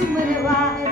sumarwar